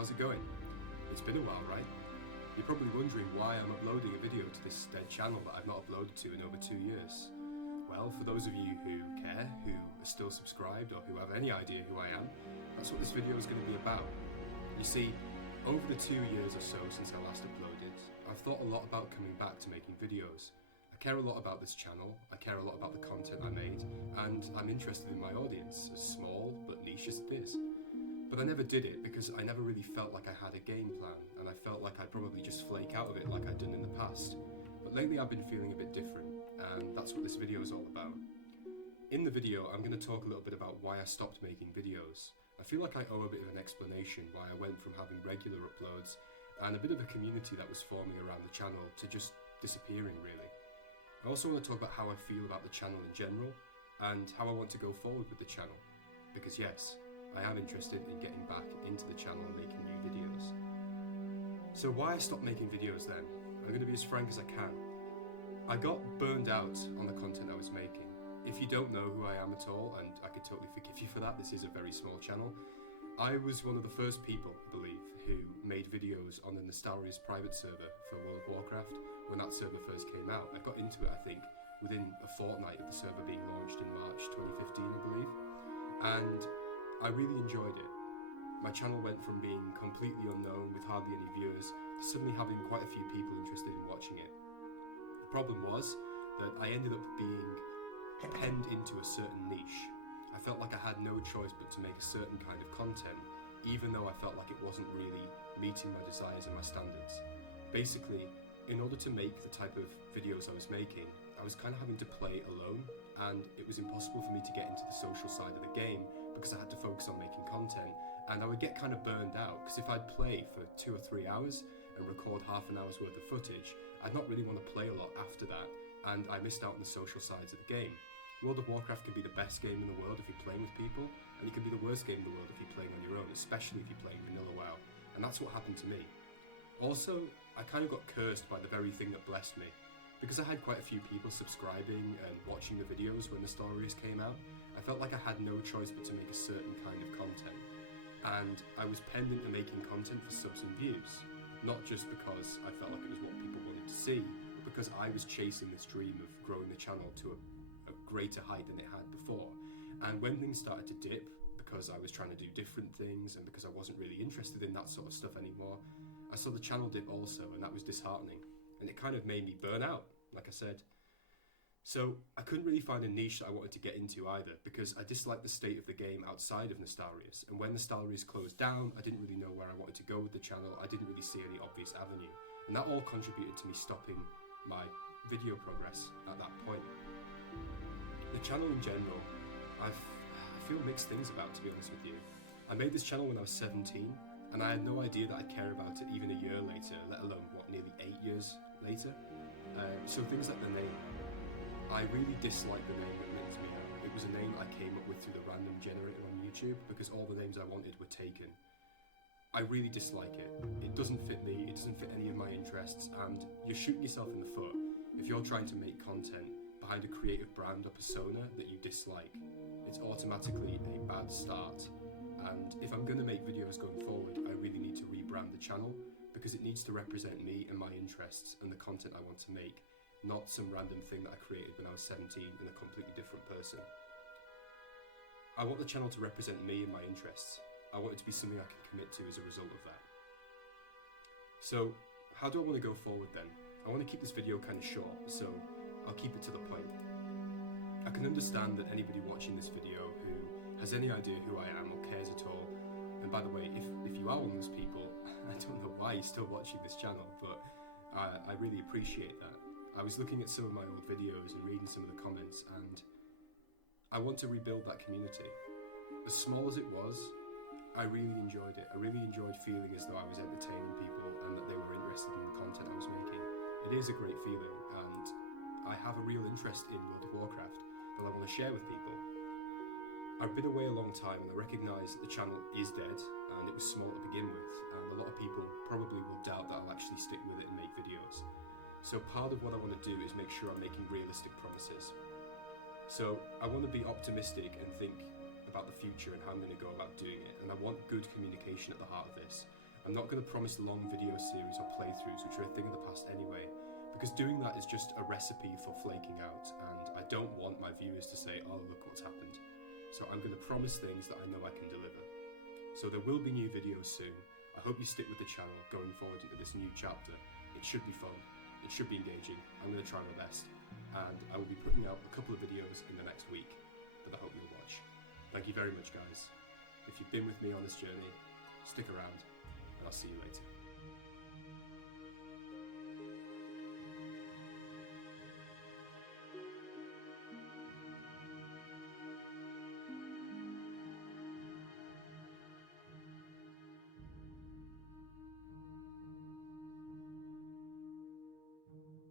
how's it going? It's been a while, right? You're probably wondering why I'm uploading a video to this dead channel that I've not uploaded to in over 2 years. Well, for those of you who care, who are still subscribed, or who have any idea who I am, that's what this video is going to be about. You see, over the 2 years or so since I last uploaded, I've thought a lot about coming back to making videos. I care a lot about this channel, I care a lot about the content I made, and I'm interested in my audience, as small but niche as it is. But I never did it because I never really felt like I had a game plan, and I felt like I'd probably just flake out of it like I'd done in the past. But lately I've been feeling a bit different, and that's what this video is all about. In the video, I'm going to talk a little bit about why I stopped making videos. I feel like I owe a bit of an explanation why I went from having regular uploads and a bit of a community that was forming around the channel to just disappearing, really. I also want to talk about how I feel about the channel in general and how I want to go forward with the channel. Because yes, I am interested in getting back into the channel and making new videos. So why I stopped making videos then? I'm going to be as frank as I can. I got burned out on the content I was making. If you don't know who I am at all, and I could totally forgive you for that, this is a very small channel, I was one of the first people, I believe, who made videos on the Nostalrius private server for World of Warcraft when that server first came out. I got into it, I think, within a fortnight of the server being launched in March 2015, I believe, and I really enjoyed it. My channel went from being completely unknown with hardly any viewers to suddenly having quite a few people interested in watching it. The problem was that I ended up being penned into a certain niche. I felt like I had no choice but to make a certain kind of content, even though I felt like it wasn't really meeting my desires and my standards. Basically, in order to make the type of videos I was making, I was kind of having to play alone, and it was impossible for me to get into the social side of the game because I had to focus on making content, and I would get kind of burned out because if I'd play for 2 or 3 hours and record half an hour's worth of footage, I'd not really want to play a lot after that, and I missed out on the social sides of the game. World of Warcraft can be the best game in the world if you're playing with people, and it can be the worst game in the world if you're playing on your own, especially if you're playing vanilla WoW, and that's what happened to me. Also, I kind of got cursed by the very thing that blessed me. Because I had quite a few people subscribing and watching the videos when the stories came out, I felt like I had no choice but to make a certain kind of content. And I was penned into making content for subs and views, not just because I felt like it was what people wanted to see, but because I was chasing this dream of growing the channel to a greater height than it had before. And when things started to dip, because I was trying to do different things and because I wasn't really interested in that sort of stuff anymore, I saw the channel dip also, and that was disheartening. And it kind of made me burn out, like I said. So I couldn't really find a niche that I wanted to get into either, because I disliked the state of the game outside of Nostalrius. And when Nostalrius closed down, I didn't really know where I wanted to go with the channel. I didn't really see any obvious avenue. And that all contributed to me stopping my video progress at that point. The channel in general, I feel mixed things about, to be honest with you. I made this channel when I was 17, and I had no idea that I'd care about it even a year later, let alone, nearly 8 years later. So things like the name. I really disliked the name that Minzmeow. It was a name I came up with through the random generator on YouTube because all the names I wanted were taken. I really dislike it. It doesn't fit me, it doesn't fit any of my interests, and you're shooting yourself in the foot if you're trying to make content behind a creative brand or persona that you dislike. It's automatically a bad start. And if I'm going to make videos going forward, I really need to rebrand the channel because it needs to represent me and my interests and the content I want to make, not some random thing that I created when I was 17 and a completely different person. I want the channel to represent me and my interests. I want it to be something I can commit to as a result of that. So, how do I want to go forward then? I want to keep this video kind of short, so I'll keep it to the point. I can understand that anybody watching this video who has any idea who I am or cares at all, and by the way, if you are one of those people, I don't know why you're still watching this channel, but I really appreciate that. I was looking at some of my old videos and reading some of the comments, and I want to rebuild that community. As small as it was, I really enjoyed it. I really enjoyed feeling as though I was entertaining people and that they were interested in the content I was making. It is a great feeling, and I have a real interest in World of Warcraft that I want to share with people. I've been away a long time, and I recognise that the channel is dead and it was small to begin with, and a lot of people probably will doubt that I'll actually stick with it and make videos. So part of what I want to do is make sure I'm making realistic promises. So I want to be optimistic and think about the future and how I'm going to go about doing it, and I want good communication at the heart of this. I'm not going to promise long video series or playthroughs, which are a thing of the past anyway, because doing that is just a recipe for flaking out, and I don't want my viewers to say, oh, look what's happened. So I'm going to promise things that I know I can deliver. So there will be new videos soon. I hope you stick with the channel going forward into this new chapter. It should be fun, it should be engaging, I'm going to try my best, and I will be putting out a couple of videos in the next week that I hope you'll watch. Thank you very much, guys. If you've been with me on this journey, stick around, and I'll see you later.